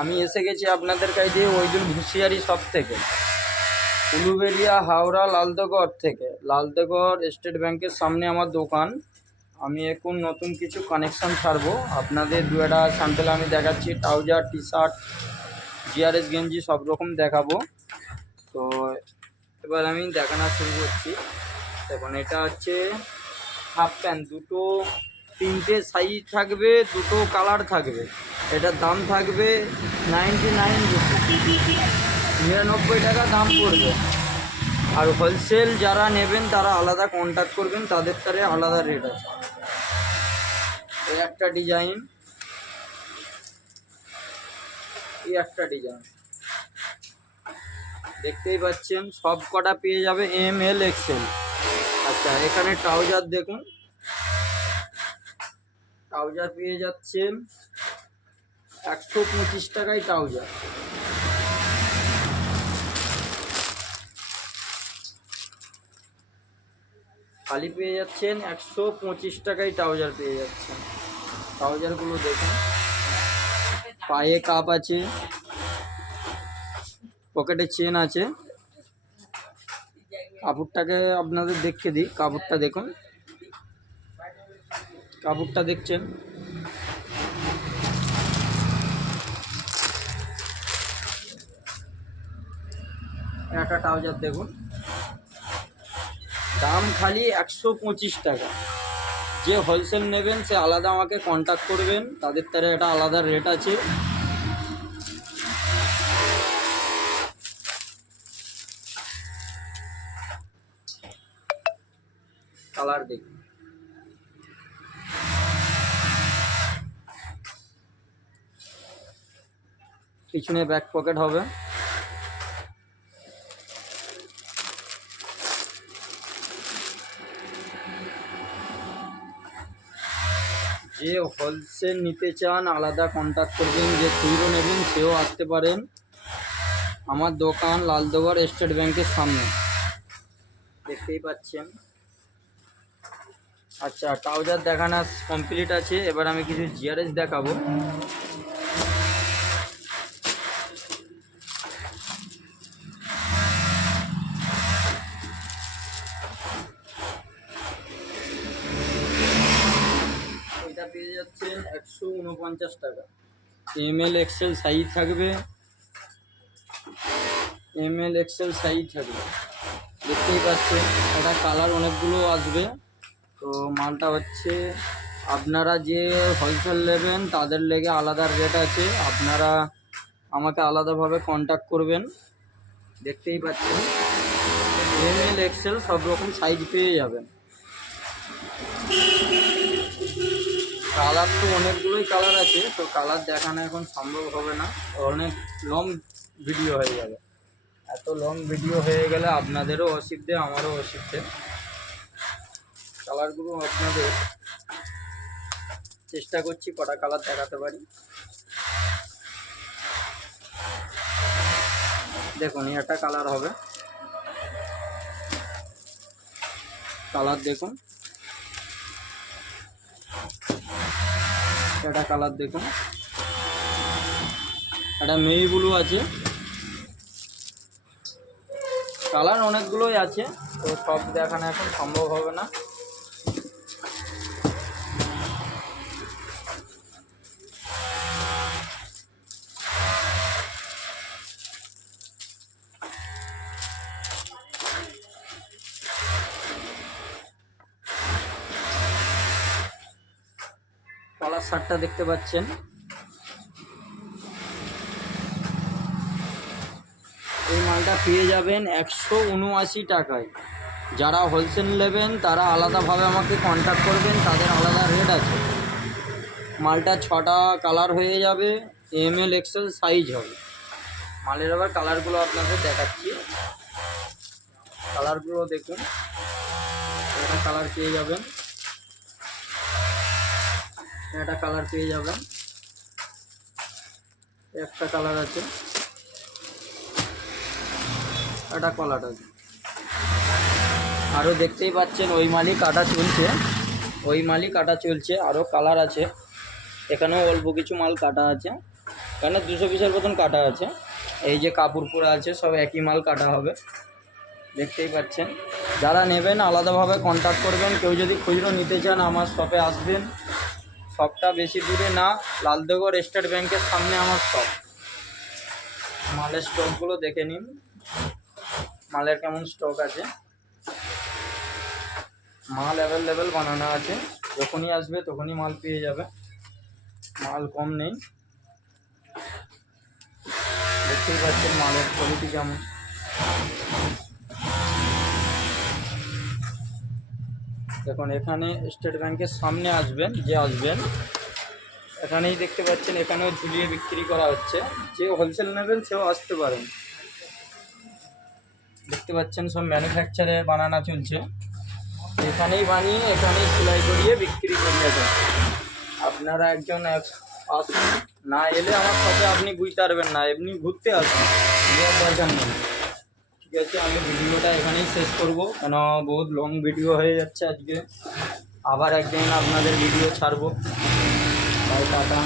আমি এসে গেছি আপনাদের কাছে ওইদুল ঘুষিয়ারি শপ থেকে, উলুবেড়িয়া হাওড়া লালদগড় থেকে। লালদগড় স্টেট ব্যাংকের সামনে আমার দোকান। আমি এখন নতুন কিছু কানেকশান ছাড়বো, আপনাদের দু একটা স্যাম্পেল আমি দেখাচ্ছি। ট্রাউজার, টি শার্ট, জিআরএস গেঞ্জি সব রকম দেখাবো। তো এবার আমি দেখানো শুরু করছি। দেখুন, এটা হচ্ছে হাফ প্যান্ট, দুটো তিনটে সাইজ থাকবে, দুটো কালার থাকবে। এটার দাম থাকবে 99 রুপি, 99 টাকা দাম পড়বে। আর হোলসেল যারা নেবেন তারা আলাদা কন্ট্যাক্ট করবেন, তাদের তারে আলাদা রেট আছে। এই একটা ডিজাইন, এই একটা ডিজাইন দেখতেই পাচ্ছেন। সব কটা পেয়ে যাবে ML XL। আচ্ছা, এখানে ট্রাউজার দেখুন, ট্রাউজার পেয়ে যাচ্ছেন 125 টাকায় ট্রাউজার। খালি পেয়ে যাচ্ছেন 125 টাকায় ট্রাউজার পেয়ে যাচ্ছেন। ট্রাউজারগুলো দেখুন, পায়ে কাপ আছে, পকেটে চেন আছে। কাপড়টাকে আপনাদের দেখিয়ে দিই, কাপড়টা দেখুন, কাপড়টা দেখছেন। একটা ট্রাউজার দেখুন, দাম খালি 125 টাকা। যে হোলসেল নেবেন সে আলাদা আমাকে কন্ট্যাক্ট করবেন, তাদের তারে একটা আলাদা রেট আছে। কালার দেখুন, পিছনে ব্যাক পকেট হবে। যে হোলসেল নিতে চান আলাদা কন্ট্যাক্ট করবেন, যে খুচরো নেবেন সেও আসতে পারেন। আমার দোকান লালদগড় স্টেট ব্যাংকের সামনে, দেখতেই পাচ্ছেন। আচ্ছা, ট্রাউজার দেখানো কমপ্লিট আছে, এবার আমি কিছু জিআরএস দেখাবো। এটা পেয়ে যাচ্ছেন 149 টাকা। ML XL সাইজ থাকবে, ML XL সাইজ থাকবে, দেখতেই পাচ্ছেন। এটা কালার অনেকগুলো আসবে। তো মালটা হচ্ছে, আপনারা যে হোলসেল নেবেন তাদের লেগে আলাদা রেট আছে, আপনারা আমাকে আলাদাভাবে কন্ট্যাক্ট করবেন। দেখতেই পাচ্ছেন, ML XL সব রকম সাইজ পেয়ে যাবেন। কালার তো অনেকগুলোই কালার আছে, তো কালার দেখানো এখন সম্ভব হবে না, অনেক লং ভিডিও হয়ে যাবে। এত লং ভিডিও হয়ে গেলে আপনাদেরও অসুবিধে, আমারও অসুবিধে। কালারগুলো আপনাদের চেষ্টা করছি কটা কালার দেখাতে পারি। দেখুন, একটা কালার হবে, কালার দেখুন। এটা কালার দেখুন, একটা মেই ব্লু আছে। কালার অনেকগুলোই আছে, তো সব দেখানো এখন সম্ভব হবে না। কলার শার্টটা দেখতে পাচ্ছেন, এই মালটা পেয়ে যাবেন 179 টাকায়। যারা হোলসেল নেবেন তারা আলাদাভাবে আমাকে কন্ট্যাক্ট করবেন, তাদের আলাদা রেট আছে। মালটা 6টা কালার হয়ে যাবে, ML XL সাইজ হবে। মালের আবার কালারগুলো আপনাদের দেখাচ্ছি, কালারগুলো দেখুন। একটা কালার পেয়ে যাবেন, একটা কালার পেয়ে যাবেন, একটা কালার আছে, একটা কলার আছে। আরও দেখতেই পাচ্ছেন ওই মালই কাটা চলছে, ওই মালই কাটা চলছে। আরও কালার আছে, এখানেও অল্প কিছু মাল কাটা আছে। এখানে 200 পিসের মতন কাটা আছে। এই যে কাপড় পরে আছে সব একই মাল কাটা হবে, দেখতেই পাচ্ছেন। যারা নেবেন আলাদাভাবে কন্ট্যাক্ট করবেন। কেউ যদি খুচরো নিতে চান আমার শপে আসবেন। শপটা বেশি দূরে না, লালদেগর স্টেট ব্যাংকের সামনে আমার শপ। মালের স্টকগুলো দেখে নিন, মালের কেমন স্টক আছে। মাল অ্যাভেলেবেল বানানো আছে, যখনই আসবে তখনই মাল পেয়ে যাবে, মাল কম নেই। দেখতেই পাচ্ছেন মালের কোয়ালিটি কেমন। দেখুন এখানে স্টেট ব্যাংকের সামনে আসবেন, যে আসবেন এখানেই দেখতে পাচ্ছেন, এখানেও ঝুলিয়ে বিক্রি করা হচ্ছে। যে হোলসেল নেবেন সেও আসতে পারেন। দেখতে পাচ্ছেন সব ম্যানুফ্যাকচারে বানানো চলছে, এখানেই বানিয়ে এখানেই সেলাই করিয়ে বিক্রি করিয়ে দেন। আপনারা একজন আসুন, না এলে আমার সাথে আপনি বুঝতে পারবেন না, এমনি ঘুরতে আসুন, নেওয়ার দরকার নেই। ঠিক আছে, আমি ভিডিওটা এখানেই শেষ করব, কেন বহুত লং ভিডিও হয়ে যাচ্ছে আজকে। আবার একদিন আপনাদের ভিডিও ছাড়বো। Bye, tata.